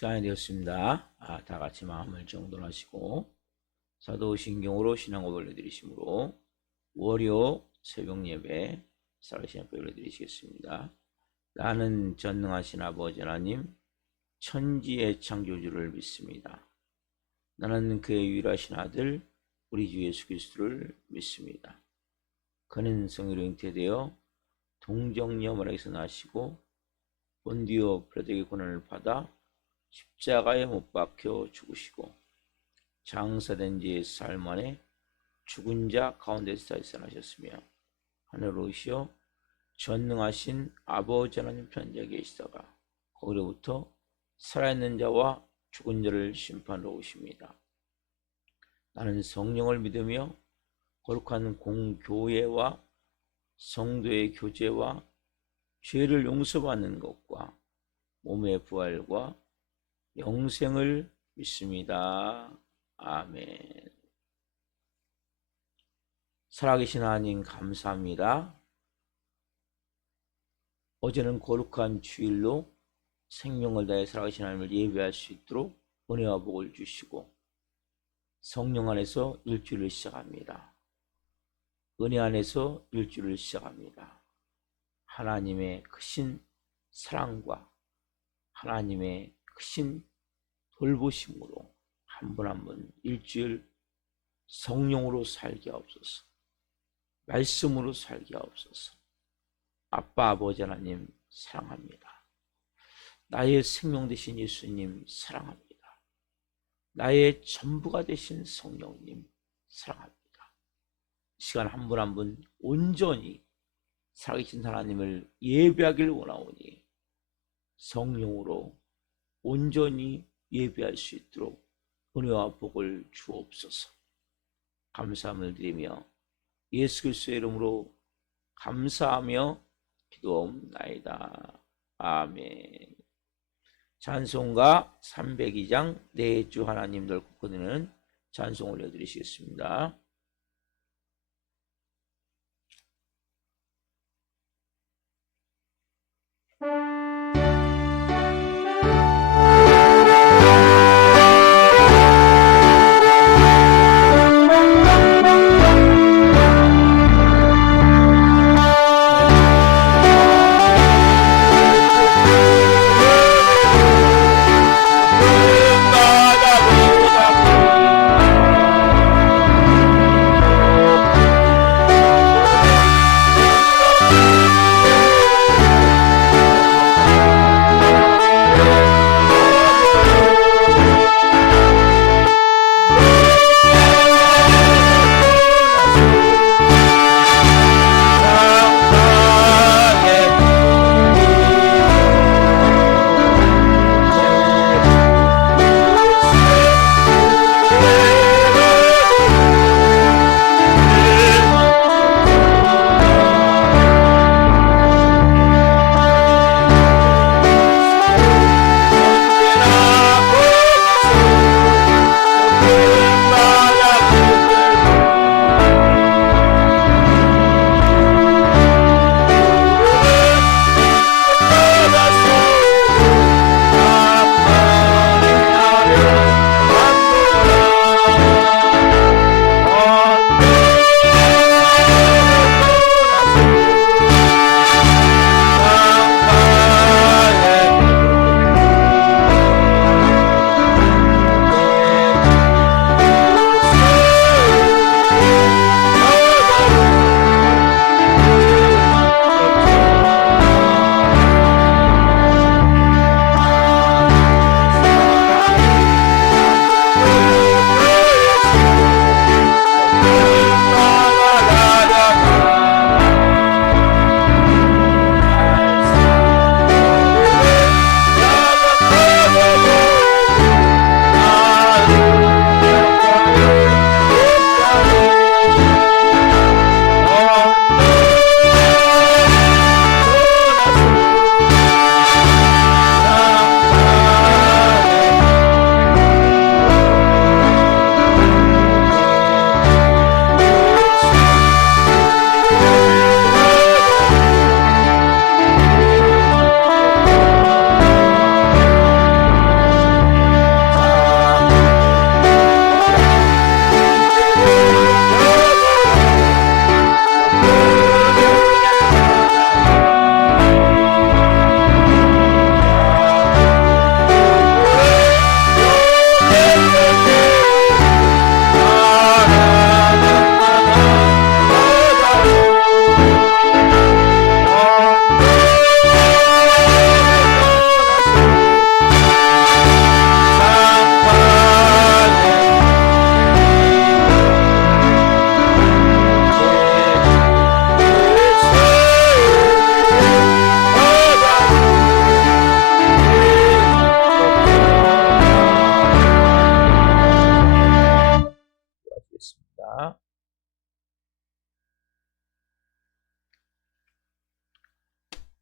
시간이 되었습니다. 다 같이 마음을 정돈하시고 사도신경으로 신앙을 올려드리시므로 월요 새벽 예배 살아계신 앞에 올려드리시겠습니다. 나는 전능하신 아버지 하나님 천지의 창조주를 믿습니다. 나는 그의 유일하신 아들 우리 주 예수 그리스도를 믿습니다. 그는 성의로 잉태되어 동정녀 마리아에서 나시고 본디오 빌라도의 고난을 받아 십자가에 못 박혀 죽으시고 장사된 지 사흘 만에 죽은 자 가운데서 살아나셨으며 하늘로 오시어 전능하신 아버지 하나님 편지에 계시다가 거기로부터 살아있는 자와 죽은 자를 심판하러 오십니다. 나는 성령을 믿으며 거룩한 공교회와 성도의 교제와 죄를 용서받는 것과 몸의 부활과 영생을 믿습니다. 아멘. 살아계신 하나님 감사합니다. 어제는 거룩한 주일로 생명을 다해 살아계신 하나님을 예배할 수 있도록 은혜와 복을 주시고 성령 안에서 일주일을 시작합니다. 은혜 안에서 일주일을 시작합니다. 하나님의 크신 사랑과 하나님의 크신 돌보심으로 한 분 한 분 일주일 성령으로 살게 하옵소서. 말씀으로 살게 하옵소서. 아빠 아버지 하나님 사랑합니다. 나의 생명 되신 예수님 사랑합니다. 나의 전부가 되신 성령님 사랑합니다. 이 시간 한 분 한 분 온전히 살아계신 하나님을 예배하길 원하오니 성령으로 온전히 예배할 수 있도록 은혜와 복을 주옵소서. 감사함을 드리며 예수 그리스도의 이름으로 감사하며 기도옵나이다. 아멘. 찬송가 302장 내 주 하나님 넓고 크는 찬송 올려드리시겠습니다.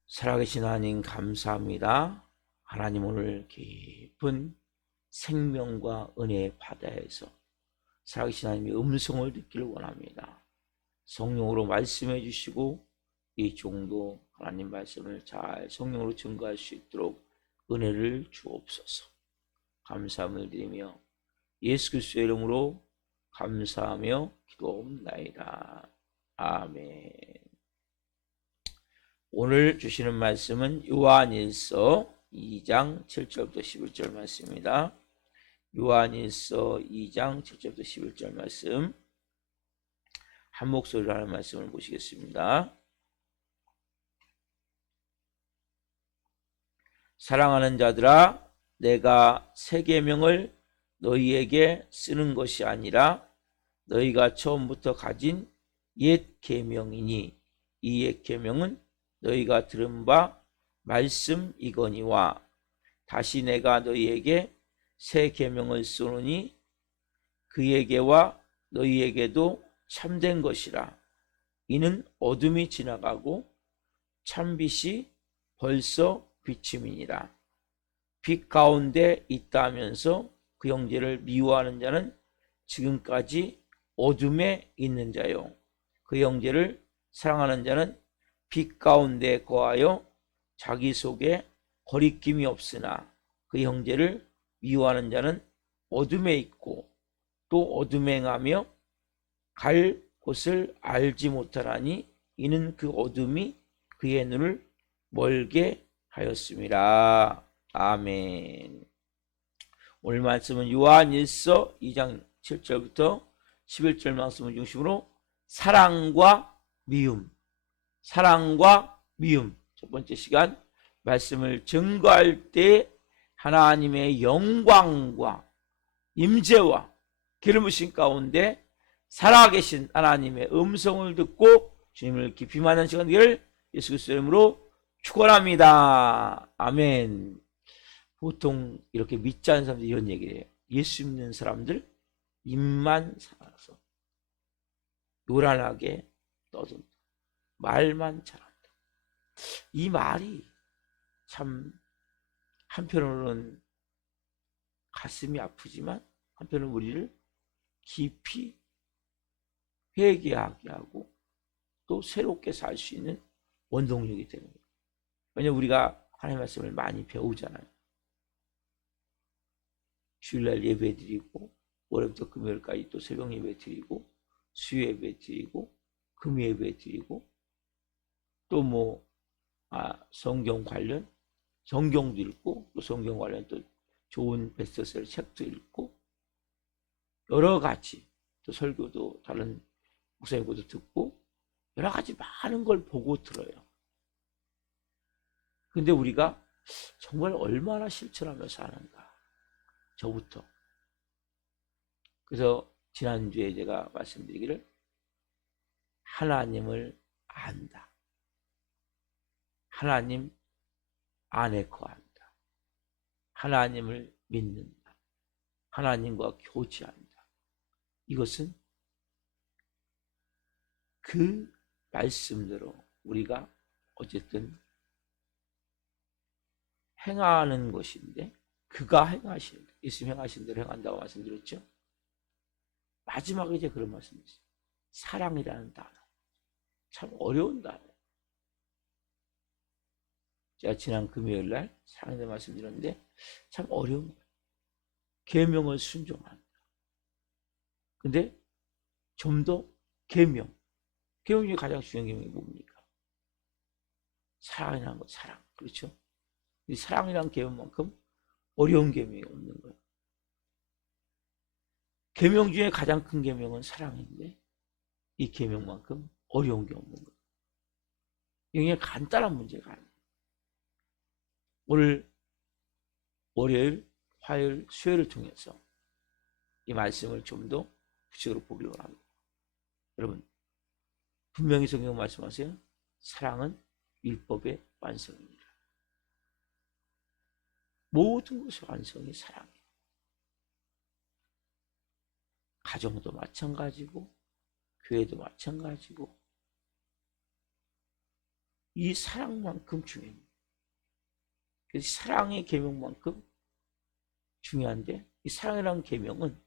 살아계신 하나님 감사합니다. 하나님 오늘 깊은 생명과 은혜의 바다에서 살아계신 하나님의 음성을 듣기를 원합니다. 성령으로 말씀해 주시고 이 종도 하나님 말씀을 잘 성령으로 증거할 수 있도록 은혜를 주옵소서. 감사함을 드리며 예수 그리스도의 이름으로 감사하며 기도옵나이다. 아멘. 오늘 주시는 말씀은 요한일서 2장 7절부터 11절 말씀입니다. 요한일서 2장 7절부터 11절 말씀, 한 목소리로 하는 말씀을 보시겠습니다. 사랑하는 자들아, 내가 새 계명을 너희에게 쓰는 것이 아니라 너희가 처음부터 가진 옛 계명이니 이 옛 계명은 너희가 들은 바 말씀이거니와 다시 내가 너희에게 새 계명을 쓰노니 그에게와 너희에게도 참된 것이라. 이는 어둠이 지나가고 참빛이 벌써 비침이니라. 빛 가운데 있다 하면서 그 형제를 미워하는 자는 지금까지 어둠에 있는 자요, 그 형제를 사랑하는 자는 빛 가운데 거하여 자기 속에 거리낌이 없으나 그 형제를 미워하는 자는 어둠에 있고 또 어둠에 행하며 갈 곳을 알지 못하나니 이는 그 어둠이 그의 눈을 멀게 하였습니다. 아멘. 오늘 말씀은 요한일서 2장 7절부터 11절 말씀을 중심으로 사랑과 미움, 사랑과 미움, 첫 번째 시간 말씀을 증거할 때 하나님의 영광과 임재와 기름 부으심 가운데 살아계신 하나님의 음성을 듣고 주님을 깊이 만나는 시간 되기를 예수 그리스도의 이름으로 축원합니다. 아멘. 보통 이렇게 믿지 않는 사람들이 이런 얘기를 해요. 예수 믿는 사람들 입만 살아서 요란하게 떠든다, 말만 잘한다. 이 말이 참 한편으로는 가슴이 아프지만 한편으로는 우리를 깊이 회개하게 하고 또 새롭게 살 수 있는 원동력이 되는 거예요. 왜냐하면 우리가 하나님의 말씀을 많이 배우잖아요. 주일날 예배 드리고 월요일부터 금요일까지 또 새벽 예배 드리고 수요 예배 드리고 금 예배 드리고 또 성경 관련 성경도 읽고 또 성경 관련 또 좋은 베스트셀러 책도 읽고 여러 가지 또 설교도 다른 목사님 것도 듣고 여러 가지 많은 걸 보고 들어요. 근데 우리가 정말 얼마나 실천하며 사는가, 저부터. 그래서 지난주에 제가 말씀드리기를 하나님을 안다, 하나님 안에 거한다, 하나님을 믿는다, 하나님과 교제한다. 이것은 그 말씀대로 우리가 어쨌든 행하는 것인데, 그가 행하신, 예수님 행하신 대로 행한다고 말씀드렸죠. 마지막에 이제 그런 말씀이 있어요. 사랑이라는 단어. 참 어려운 단어. 제가 지난 금요일 날 사랑에 대해 말씀드렸는데 참 어려운 거예요. 계명을 순종한다. 근데 좀 더 계명 중에 가장 중요한 계명이 뭡니까? 사랑이라는 것, 사랑. 그렇죠? 이 사랑이라는 계명만큼 어려운 계명이 없는 거예요. 계명 중에 가장 큰 계명은 사랑인데 이 계명만큼 어려운 게 없는 거예요. 이게 간단한 문제가 아니에요. 오늘 월요일, 화요일, 수요일을 통해서 이 말씀을 좀 더 구체적으로 보기로 합니다. 여러분, 분명히 성경 말씀하세요. 사랑은 율법의 완성입니다. 모든 것의 완성이 사랑이에요. 가정도 마찬가지고 교회도 마찬가지고 이 사랑만큼 중요해요. 그래서 사랑의 계명만큼 중요한데 이 사랑이라는 계명은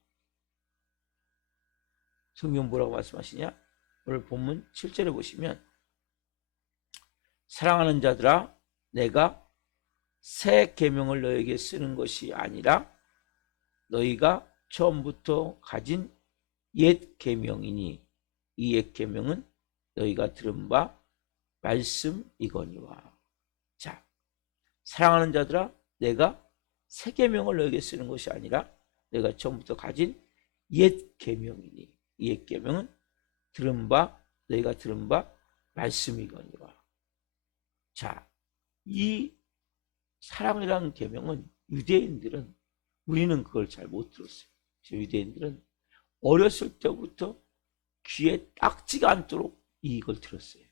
성경 뭐라고 말씀하시냐? 오늘 본문 7절에 보시면 사랑하는 자들아 내가 새 계명을 너에게 쓰는 것이 아니라 너희가 처음부터 가진 옛 계명이니 이 옛 계명은 너희가 들은 바 말씀이거니와. 자, 사랑하는 자들아 내가 새 계명을 너에게 쓰는 것이 아니라 너희가 처음부터 가진 옛 계명이니 이 옛 계명은 너희가 들은 바 말씀이거니와. 자, 이 사랑이라는 계명은 유대인들은 우리는 그걸 잘 못 들었어요. 유대인들은 어렸을 때부터 귀에 딱지가 않도록 이걸 들었어요.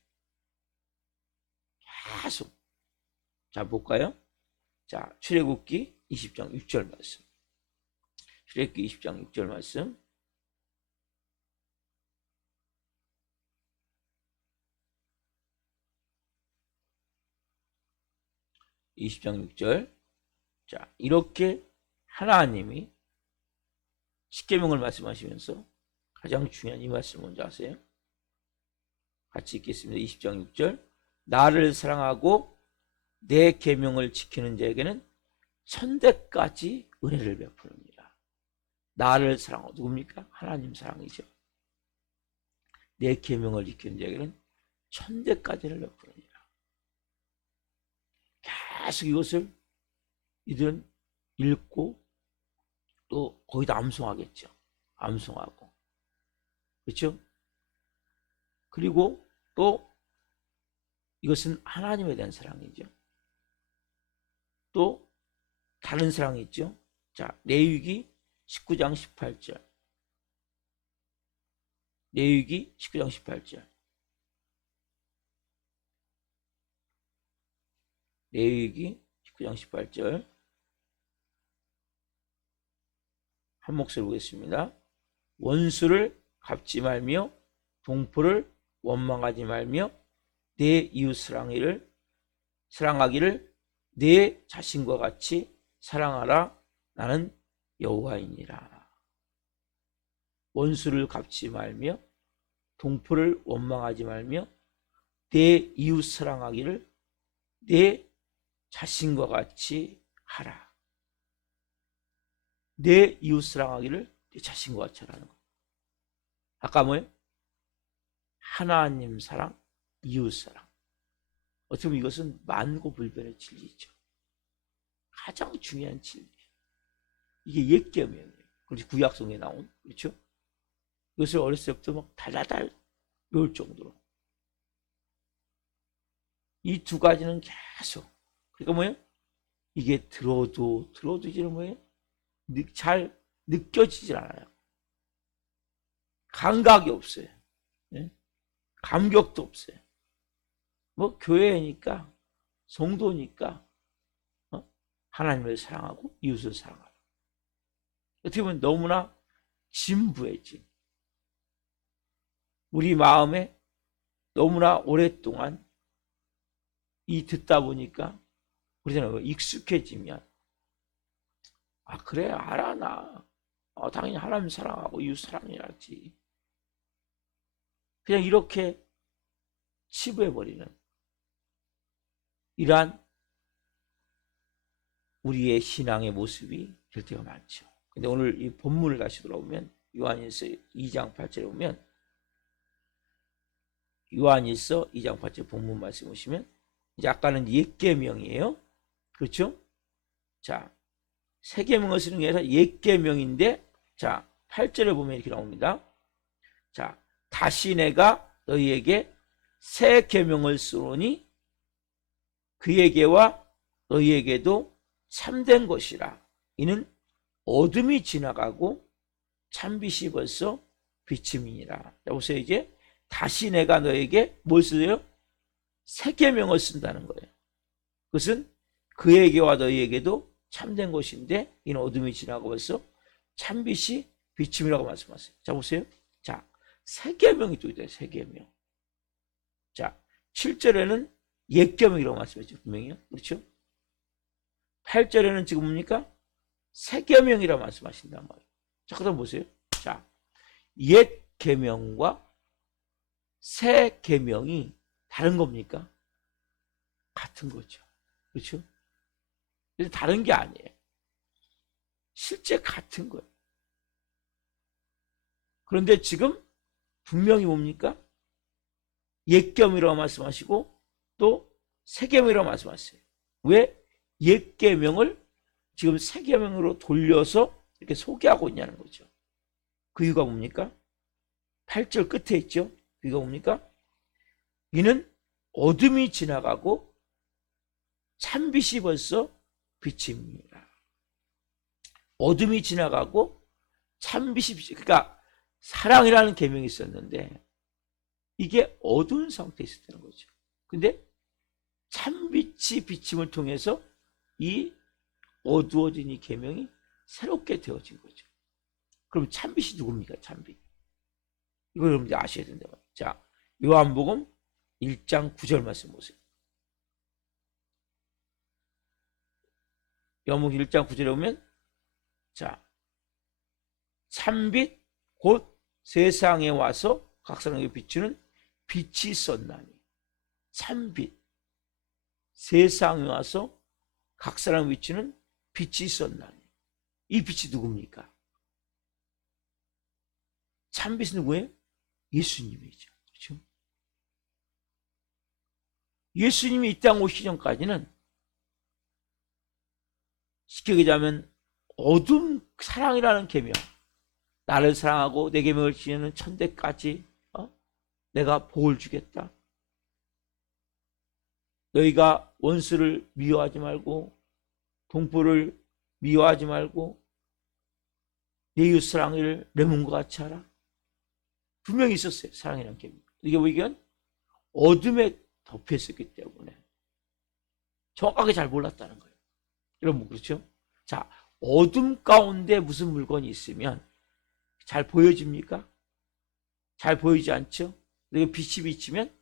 계속. 자, 볼까요? 자, 출애굽기 20장 6절 말씀. 출애굽기 20장 6절 말씀. (20장 6절) 자, 이렇게 하나님이 십계명을 말씀하시면서 가장 중요한 이 말씀을 먼저 하세요. 같이 읽겠습니다. 20장 6절. 나를 사랑하고 내 계명을 지키는 자에게는 천대까지 은혜를 베푸느니라. 나를 사랑하고 누굽니까? 하나님 사랑이죠. 내 계명을 지키는 자에게는 천대까지를 베푸느니라. 계속 이것을 이들은 읽고 또 거기다 암송하겠죠. 암송하고. 그렇죠? 그리고 또 이것은 하나님에 대한 사랑이죠. 또 다른 사랑이 있죠. 자, 레위기 19장 18절. 레위기 19장 18절. 레위기 19장 18절. 한 목소리 보겠습니다. 원수를 갚지 말며 동포를 원망하지 말며 내 이웃 사랑하기를 내 자신과 같이 사랑하라. 나는 여호와이니라. 원수를 갚지 말며 동포를 원망하지 말며 내 이웃 사랑하기를 내 자신과 같이 하라. 내 이웃 사랑하기를 내 자신과 같이 하라는 거. 아까 뭐예요? 하나님 사랑, 이웃 사랑. 어떻게 보면 이것은 만고불변의 진리죠. 가장 중요한 진리. 이게 옛 계명이에요. 그렇지, 구약성에 나온, 그렇죠? 이것을 어렸을 때부터 막 달달달 외울 정도로. 이 두 가지는 계속. 그러니까 뭐예요? 이게 들어도 이제는 뭐예요? 잘 느껴지질 않아요. 감각이 없어요. 예? 감격도 없어요. 뭐 교회니까 성도니까 하나님을 사랑하고 이웃을 사랑하라. 어떻게 보면 너무나 진부해진 우리 마음에 너무나 오랫동안 이 듣다 보니까 우리는 익숙해지면 아 그래 알아 나 당연히 하나님 사랑하고 이웃 사랑해야지 그냥 이렇게 치부해버리는 이러한 우리의 신앙의 모습이 될 때가 많죠. 근데 오늘 이 본문을 다시 돌아보면 요한일서 2장 8절에 보면 요한일서 2장 8절 본문 말씀 보시면 이제 아까는 옛 계명이에요. 그렇죠? 자, 새 계명을 쓰는 게 아니라 옛 계명인데 자, 8절에 보면 이렇게 나옵니다. 자, 다시 내가 너희에게 새 계명을 쓰노니 그에게와 너희에게도 참된 것이라. 이는 어둠이 지나가고 참빛이 벌써 비침이니라. 자, 보세요. 이제 다시 내가 너에게 뭘 쓰요? 새 계명을 쓴다는 거예요. 그것은 그에게와 너희에게도 참된 것인데 이는 어둠이 지나고 벌써 참빛이 비침이라고 말씀하세요. 자, 보세요. 자, 새 계명이 또 있다. 새 계명. 자, 7절에는 옛 계명이라고 말씀했죠. 분명히요. 그렇죠? 8절에는 지금 뭡니까? 새 계명이라고 말씀하신단 말이에요. 자, 그럼 보세요. 자, 옛 계명과 새 계명이 다른 겁니까? 같은 거죠. 그렇죠? 그래서 다른 게 아니에요. 실제 같은 거예요. 그런데 지금 분명히 뭡니까? 옛 계명이라고 말씀하시고 또 새 계명이라고 말씀하세요. 왜 옛 계명을 지금 새 계명으로 돌려서 이렇게 소개하고 있냐는 거죠. 그 이유가 뭡니까? 8절 끝에 있죠. 그 이유가 뭡니까? 이는 어둠이 지나가고 참빛이 벌써 비칩니다. 어둠이 지나가고 참빛이 비치. 그러니까 사랑이라는 계명이 있었는데 이게 어두운 상태에 있었다는 거죠. 근데 참빛이 비침을 통해서 이 어두워진 이 계명이 새롭게 되어진 거죠. 그럼 참빛이 누굽니까? 참빛. 이거 여러분들 아셔야 된다. 자, 요한복음 1장 9절 말씀 보세요. 요한복음 1장 9절에 보면 자, 참빛 곧 세상에 와서 각 사람에게 비추는 빛이 있었나니. 참빛 세상에 와서 각 사람에게 비추는 빛이 있었나니. 이 빛이 누굽니까? 참빛은 누구예요? 예수님이죠. 그렇죠? 예수님이 이 땅 오시기 전까지는 쉽게 얘기하자면 어둠 사랑이라는 계명, 나를 사랑하고 내 계명을 지키는 천대까지 내가 복을 주겠다. 너희가 원수를 미워하지 말고 동포를 미워하지 말고 내 이웃 사랑을 내 몸과 같이 하라. 분명히 있었어요. 사랑이라는 계명. 이게 보기엔 어둠에 덮여 있었기 때문에 정확하게 잘 몰랐다는 거예요. 여러분 그렇죠? 자, 어둠 가운데 무슨 물건이 있으면 잘 보여집니까? 잘 보이지 않죠? 그리고 빛이 비치면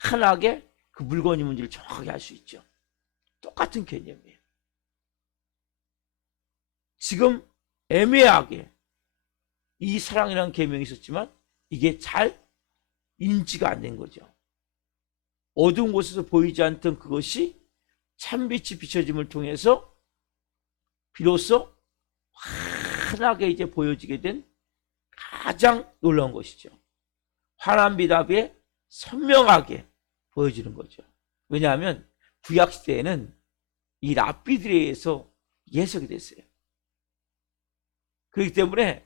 환하게 그 물건이 뭔지를 정확하게 알 수 있죠. 똑같은 개념이에요. 지금 애매하게 이 사랑이라는 계명이 있었지만 이게 잘 인지가 안 된 거죠. 어두운 곳에서 보이지 않던 그것이 참빛이 비춰짐을 통해서 비로소 환하게 이제 보여지게 된 가장 놀라운 것이죠. 환한 빛 앞에 선명하게 보여지는 거죠. 왜냐하면 구약시대에는 이 랍비들에 의해서 해석이 됐어요. 그렇기 때문에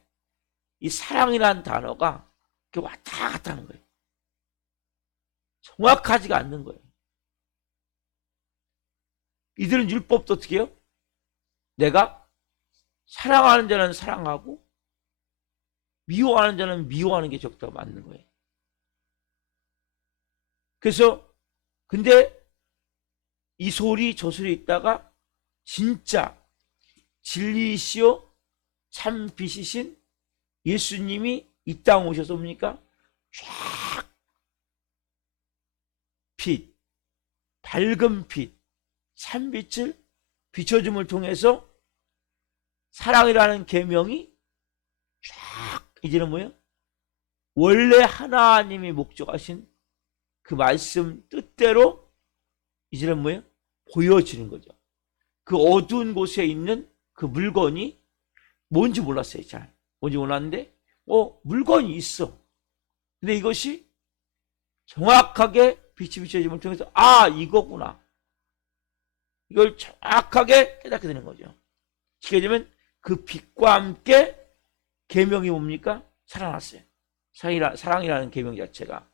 이 사랑이라는 단어가 왔다 갔다 하는 거예요. 정확하지가 않는 거예요. 이들은 율법도 어떻게 해요? 내가 사랑하는 자는 사랑하고 미워하는 자는 미워하는 게 적다고 맞는 거예요. 그래서 근데 이 소리 저 소리 있다가 진짜 진리이시오 참 빛이신 예수님이 이 땅 오셔서 뭡니까? 쫙 빛, 밝은 빛, 참빛을 비춰줌을 통해서 사랑이라는 계명이 쫙 이제는 뭐예요? 원래 하나님이 목적하신 그 말씀 뜻대로 이제는 뭐예요? 보여지는 거죠. 그 어두운 곳에 있는 그 물건이 뭔지 몰랐어요. 잘 뭔지 몰랐는데 물건이 있어. 근데 이것이 정확하게 빛이 비춰짐을 통해서 이거구나. 이걸 정확하게 깨닫게 되는 거죠. 쉽게 되면 그 빛과 함께 계명이 뭡니까? 살아났어요. 사랑이라는 계명 자체가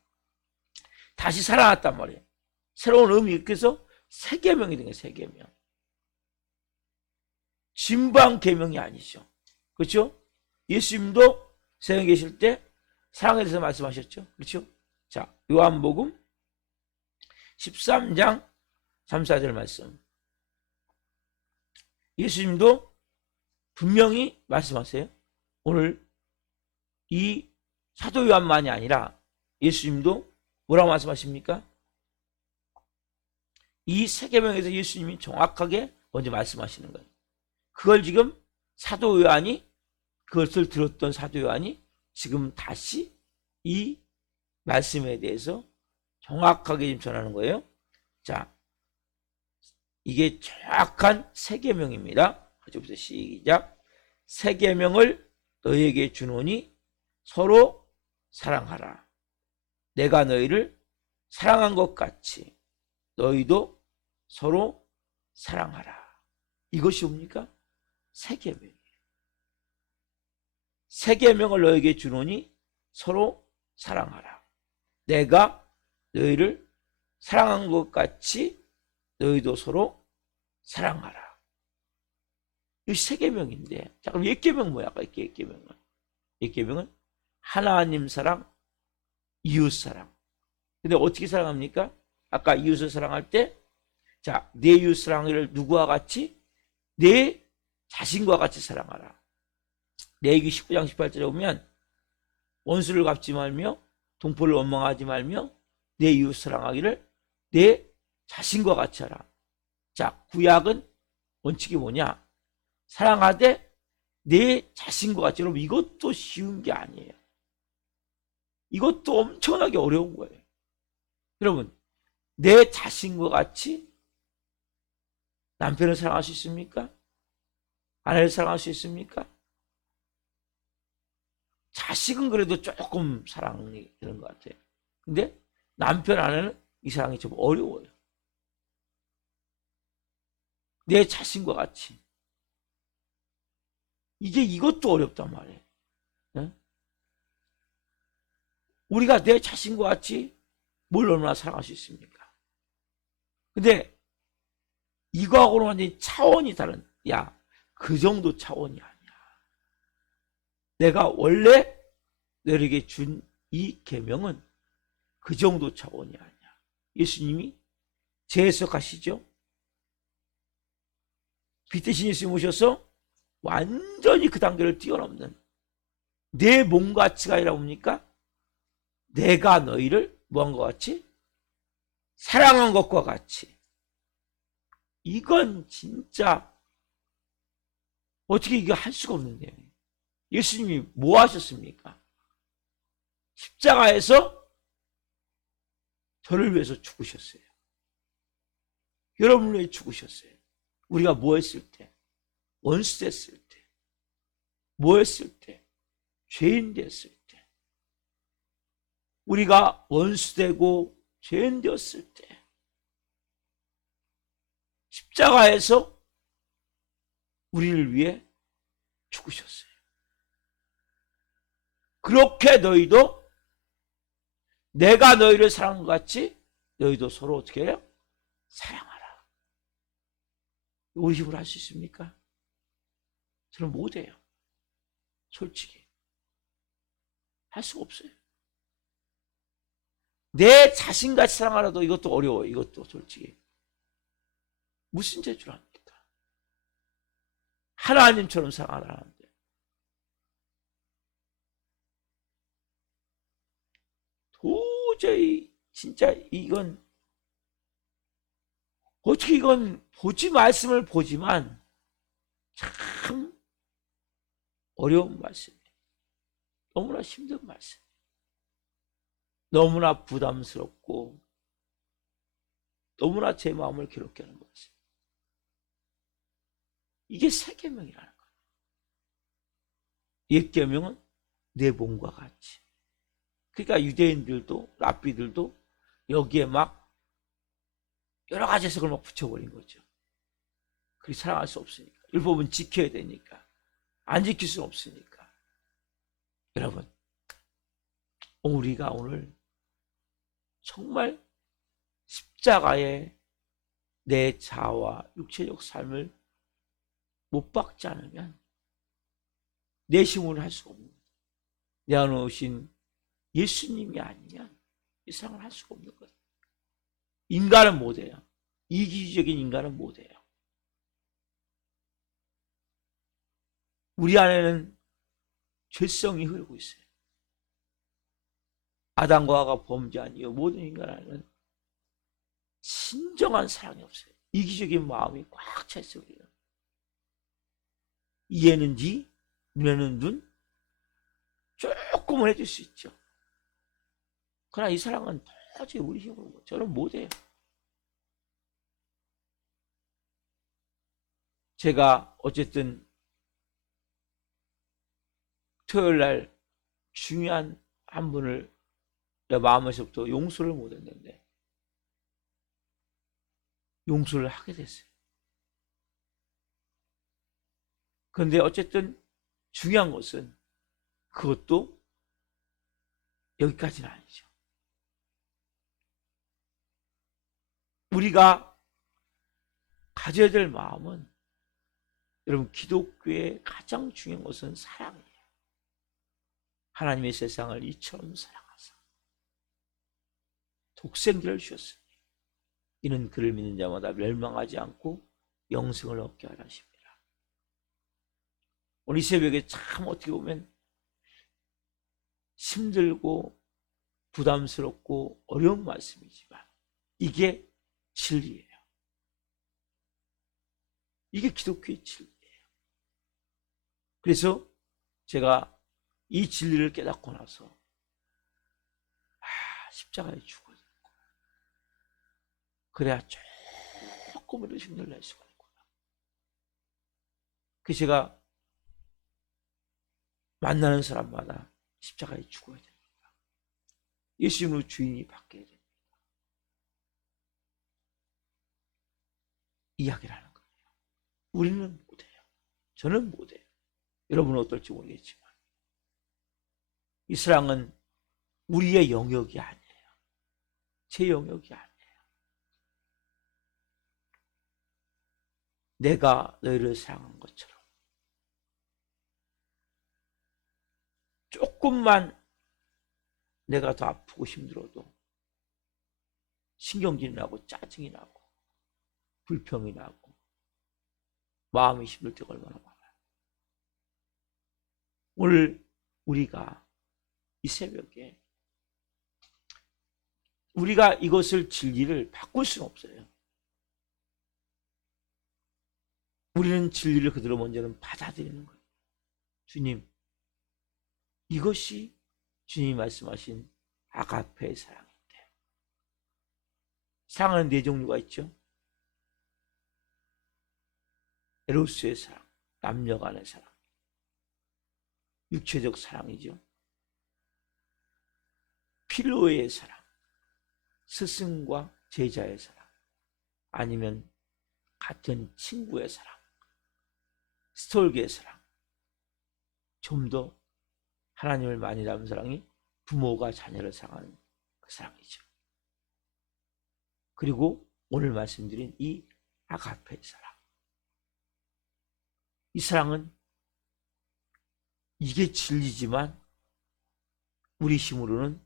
다시 살아났단 말이에요. 새로운 의미. 그래서 새 계명이 된 거예요. 새 계명. 진방 계명이 아니죠. 그렇죠? 예수님도 세상에 계실 때 사랑에 대해서 말씀하셨죠. 그렇죠? 자, 요한복음 13장 3, 4절 말씀. 예수님도 분명히 말씀하세요. 오늘 이 사도 요한만이 아니라 예수님도 뭐라고 말씀하십니까? 이 세 계명에서 예수님이 정확하게 먼저 말씀하시는 거예요. 그걸 지금 사도 요한이, 그것을 들었던 사도 요한이 지금 다시 이 말씀에 대해서 정확하게 지금 전하는 거예요. 자, 이게 정확한 세 계명입니다. 가져보세요. 시작. 세 계명을 너희에게 주노니 서로 사랑하라. 내가 너희를 사랑한 것 같이 너희도 서로 사랑하라. 이것이 뭡니까? 세 계명이에요. 세 계명을 너희에게 주노니 서로 사랑하라. 내가 너희를 사랑한 것 같이 너희도 서로 사랑하라. 이 세 계명인데, 자, 그럼 옛 계명 뭐야? 옛 계명은? 옛 계명은 하나님 사랑, 이웃 사랑. 근데 어떻게 사랑합니까? 아까 이웃을 사랑할 때, 자, 내 이웃 사랑을 누구와 같이? 내 자신과 같이 사랑하라. 레위기 19장 18절에 보면 원수를 갚지 말며 동포를 원망하지 말며 내 이웃 사랑하기를 내 자신과 같이 하라. 자, 구약은 원칙이 뭐냐? 사랑하되 내 자신과 같이. 여러분, 이것도 쉬운 게 아니에요. 이것도 엄청나게 어려운 거예요. 여러분, 내 자신과 같이 남편을 사랑할 수 있습니까? 아내를 사랑할 수 있습니까? 자식은 그래도 조금 사랑이 되는 것 같아요. 근데 남편, 아내는 이 사랑이 좀 어려워요. 내 자신과 같이. 이것도 어렵단 말이에요. 네? 우리가 내 자신과 같이 뭘 얼마나 사랑할 수 있습니까? 근데 이거하고는 완전히 차원이 다른, 야, 그 정도 차원이 아니야. 내가 원래 너에게 준 이 계명은 그 정도 차원이 아니야. 예수님이 재해석하시죠? 빛대신 예수님 오셔서 완전히 그 단계를 뛰어넘는 내 몸 가치가 아니라 뭡니까? 내가 너희를 뭐한 것 같이? 사랑한 것과 같이. 이건 진짜 어떻게 이거 할 수가 없는 내용이에요. 예수님이 뭐 하셨습니까? 십자가에서 저를 위해서 죽으셨어요. 여러분을 위해 죽으셨어요. 우리가 뭐 했을 때? 원수 됐을 때. 뭐 했을 때? 죄인 됐을 때. 우리가 원수 되고 죄인 되었을 때 십자가에서 우리를 위해 죽으셨어요. 그렇게 너희도 내가 너희를 사랑한 것 같이 너희도 서로 어떻게 해요? 사랑하라. 우리 힘으로 할 수 있습니까? 저는 못해요. 솔직히. 할 수가 없어요. 내 자신같이 사랑하라도 이것도 어려워요. 이것도 솔직히. 무슨 재주를 합니까? 하나님처럼 사랑하라는데. 도저히 진짜 이건 어떻게 이건 말씀을 보지만 참 어려운 말씀이에요. 너무나 힘든 말씀. 너무나 부담스럽고 너무나 제 마음을 괴롭게 하는 말씀. 이게 새 계명이라는 거예요. 옛 계명은 내 몸과 같이. 그러니까 유대인들도 랍비들도 여기에 막 여러 가지 해석을 막 붙여버린 거죠. 그렇게 사랑할 수 없으니까. 율법은 지켜야 되니까. 안 지킬 수 없으니까. 여러분, 우리가 오늘 정말 십자가에 내 자아와 육체적 삶을 못 박지 않으면 내 힘으로 할 수가 없는 거예요. 내 안에 오신 예수님이 아니면 이 세상을 할 수가 없는 거예요. 인간은 못해요. 이기주의적인 인간은 못해요. 우리 안에는 죄성이 흐르고 있어요. 아담과 하와가 범죄한 이후 모든 인간 안에는 진정한 사랑이 없어요. 이기적인 마음이 꽉 차 있어요. 우리는. 이해는 이, 눈에는 눈, 조금은 해줄 수 있죠. 그러나 이 사랑은 도저히 우리 힘으로 저는 못해요. 제가 어쨌든 토요일 날 중요한 한 분을 내 마음에서부터 용서를 못했는데 용서를 하게 됐어요. 그런데 어쨌든 중요한 것은 그것도 여기까지는 아니죠. 우리가 가져야 될 마음은 여러분 기독교의 가장 중요한 것은 사랑이에요. 하나님의 세상을 이처럼 사랑하사 독생자를 주셨으니 이는 그를 믿는 자마다 멸망하지 않고 영생을 얻게 하라 하십니다. 오늘 이 새벽에 참 어떻게 보면 힘들고 부담스럽고 어려운 말씀이지만 이게 진리예요. 이게 기독교의 진리예요. 그래서 제가 이 진리를 깨닫고 나서 십자가에 죽어야 되고 그래야 조금이라도 힘을 낼 수가 있구나. 그래서 제가 만나는 사람마다 십자가에 죽어야 됩니다. 예수님으로 주인이 바뀌어야 됩니다. 이야기를 하는 거예요. 우리는 못해요. 저는 못해요. 여러분은 어떨지 모르겠지만 이 사랑은 우리의 영역이 아니에요. 제 영역이 아니에요. 내가 너희를 사랑한 것처럼 조금만 내가 더 아프고 힘들어도 신경질이 나고 짜증이 나고 불평이 나고 마음이 힘들 때가 얼마나 많아요. 오늘 우리가 이 새벽에 우리가 이것을 진리를 바꿀 수는 없어요. 우리는 진리를 그대로 먼저는 받아들이는 거예요. 주님, 이것이 주님이 말씀하신 아가페의 사랑인데. 사랑하는 네 종류가 있죠. 에로스의 사랑, 남녀 간의 사랑, 육체적 사랑이죠. 필로의 사랑, 스승과 제자의 사랑, 아니면 같은 친구의 사랑, 스톨게의 사랑, 좀 더 하나님을 많이 닮은 사랑이 부모가 자녀를 사랑하는 그 사랑이죠. 그리고 오늘 말씀드린 이 아가페의 사랑. 이 사랑은 이게 진리지만 우리 힘으로는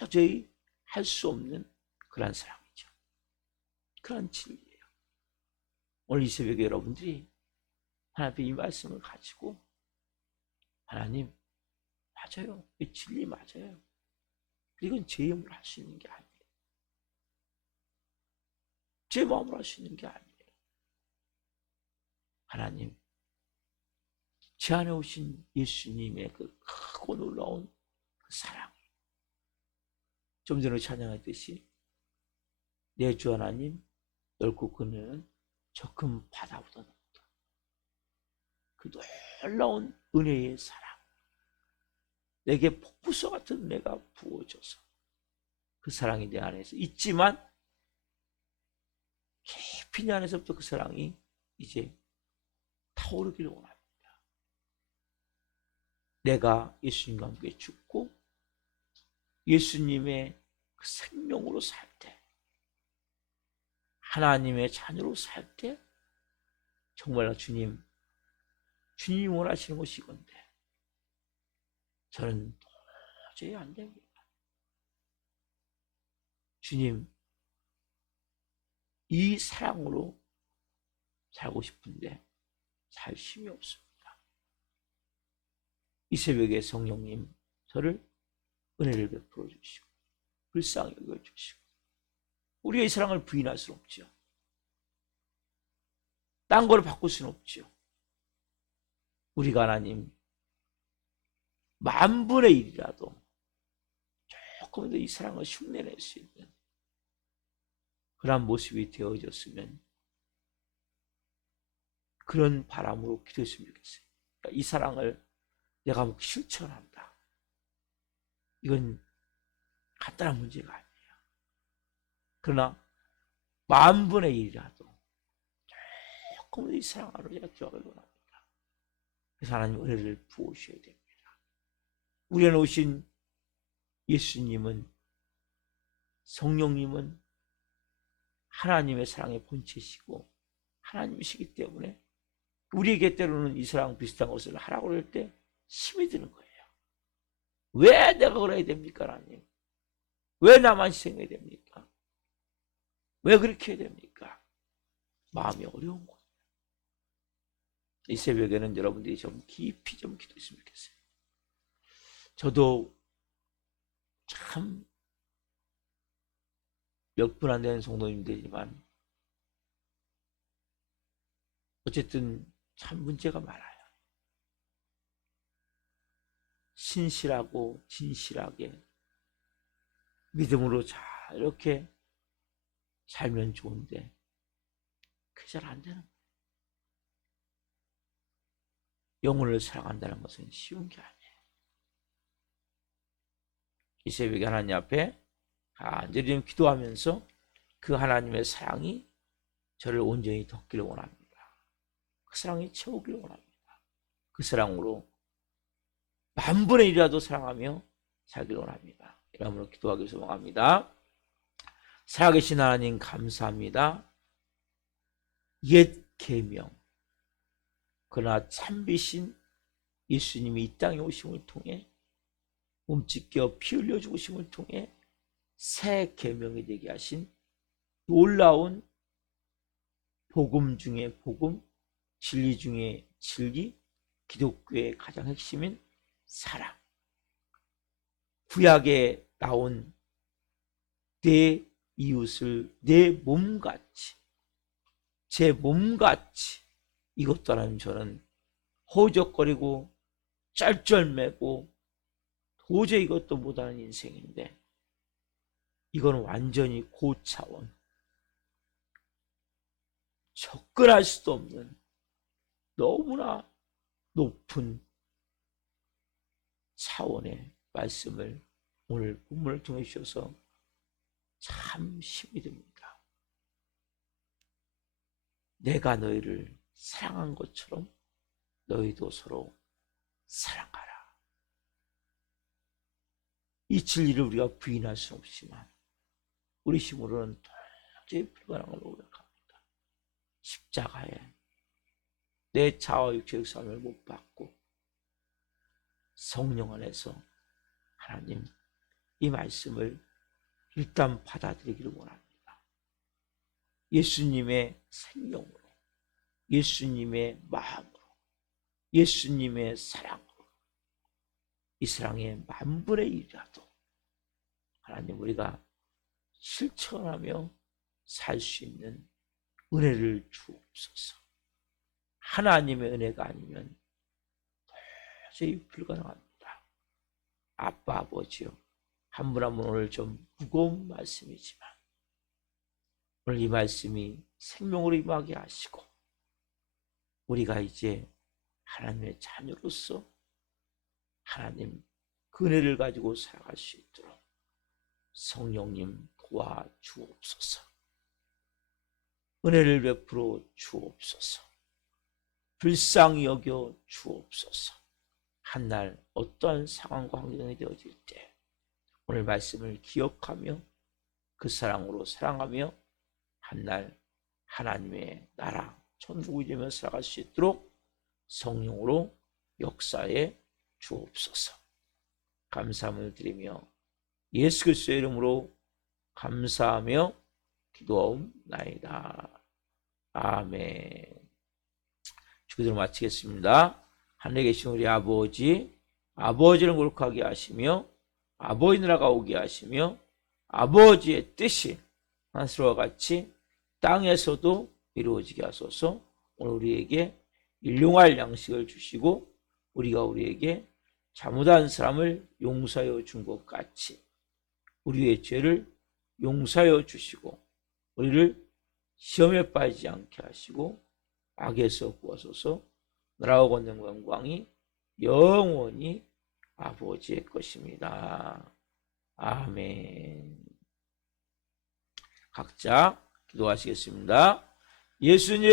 도저히 할 수 없는 그런 사랑이죠. 그런 진리예요. 오늘 이 새벽에 여러분들이 하나님의 이 말씀을 가지고 하나님 맞아요. 이 진리 맞아요. 이건 제 힘으로 할 수 있는 게 아니에요. 제 마음으로 할 수 있는 게 아니에요. 하나님, 제 안에 오신 예수님의 그 크고 놀라운 그 사랑. 좀 전에 찬양했듯이 내 주 하나님 넓고 그늘은 저 큰 바다보다 높다. 그 놀라운 은혜의 사랑. 내게 폭포수 같은 은혜가 부어져서 그 사랑이 내 안에서 있지만 깊이 내 안에서부터 그 사랑이 이제 타오르기를 원합니다. 내가 예수님과 함께 죽고 예수님의 그 생명으로 살 때, 하나님의 자녀로 살 때 정말 주님이 원하시는 것이 이건데 저는 도저히 안 됩니다. 주님, 이 사랑으로 살고 싶은데 살 힘이 없습니다. 이 새벽에 성령님 저를 은혜를 베풀어 주시고 불쌍히 여겨주시고 우리가 이 사랑을 부인할 수는 없죠. 딴 거를 바꿀 수는 없죠. 우리가 하나님 만분의 일이라도 조금 더 이 사랑을 흉내낼 수 있는 그런 모습이 되어졌으면, 그런 바람으로 기도했으면 좋겠어요. 이 사랑을 내가 실천한다. 이건 간단한 문제가 아니에요. 그러나 만분의 일이라도 조금 더 이 사랑으로 제가 기억을 원합니다. 그래서 하나님 은혜를 부으셔야 됩니다. 우리 안에 오신 예수님은, 성령님은 하나님의 사랑의 본체시고 하나님이시기 때문에 우리에게 때로는 이 사랑 비슷한 것을 하라고 그럴 때 힘이 드는 거예요. 왜 내가 그래야 됩니까, 하나님? 왜 나만 희생해야 됩니까? 왜 그렇게 해야 됩니까? 마음이 어려운 거예요. 이 새벽에는 여러분들이 좀 깊이 좀 기도했으면 좋겠어요. 저도 참 몇 분 안 되는 성도님들이지만 어쨌든 참 문제가 많아요. 신실하고 진실하게 믿음으로 잘 이렇게 살면 좋은데 그게 잘 안 되는 거예요. 영혼을 사랑한다는 것은 쉬운 게 아니에요. 이 새벽에 하나님 앞에 간절히 기도하면서 그 하나님의 사랑이 저를 온전히 덮기를 원합니다. 그 사랑이 채우기를 원합니다. 그 사랑으로 만분의 1이라도 사랑하며 살기를 원합니다. 이러므로 기도하기 위해서 원합니다. 살아계신 하나님 감사합니다. 옛 계명, 그러나 참비신 예수님이 이 땅에 오심을 통해 몸 찢겨 피 흘려 죽으심을 통해 새 계명이 되게 하신 놀라운 복음 중에 복음, 진리 중에 진리, 기독교의 가장 핵심인 사랑. 구약에 나온 내 이웃을 내 몸같이, 제 몸같이, 이것도 하나님 저는 허우적거리고 쩔쩔매고 도저히 이것도 못하는 인생인데, 이건 완전히 고차원, 접근할 수도 없는 너무나 높은 차원의 말씀을 오늘 본문을 통해 주셔서 참 힘이 듭니다. 내가 너희를 사랑한 것처럼 너희도 서로 사랑하라. 이 진리를 우리가 부인할 수 없지만 우리 힘으로는 도저히 불가능한 걸 고백합니다. 십자가에 내 자아 육체의 삶을 못 받고 성령 안에서 하나님 이 말씀을 일단 받아들이기를 원합니다. 예수님의 생명으로, 예수님의 마음으로, 예수님의 사랑으로 이 사랑의 만분의 1이라도 하나님 우리가 실천하며 살 수 있는 은혜를 주옵소서. 하나님의 은혜가 아니면 도저히 불가능합니다. 아빠, 아버지요, 한 분 한 분 오늘 좀 무거운 말씀이지만 오늘 이 말씀이 생명으로 임하게 하시고 우리가 이제 하나님의 자녀로서 하나님 그 은혜를 가지고 살아갈 수 있도록 성령님 도와주옵소서. 은혜를 베풀어 주옵소서. 불쌍히 여겨 주옵소서. 한날 어떠한 상황과 환경이 되어질 때 오늘 말씀을 기억하며 그 사랑으로 사랑하며 한날 하나님의 나라 천국이 되며 살아갈 수 있도록 성령으로 역사해 주옵소서. 감사함을 드리며 예수 그리스도의 이름으로 감사하며 기도하옵나이다. 아멘. 주기도를 마치겠습니다. 하늘에 계신 우리 아버지, 아버지를 거룩하게 하시며 아버지 나라가 오게 하시며 아버지의 뜻이 하늘과 같이 땅에서도 이루어지게 하소서. 오늘 우리에게 일용할 양식을 주시고 우리가 우리에게 잘못한 사람을 용서하여 준 것 같이 우리의 죄를 용서하여 주시고 우리를 시험에 빠지지 않게 하시고 악에서 구하소서. 나라와 권능과 영광이 영원히 아버지의 것입니다. 아멘. 각자 기도하시겠습니다. 예수님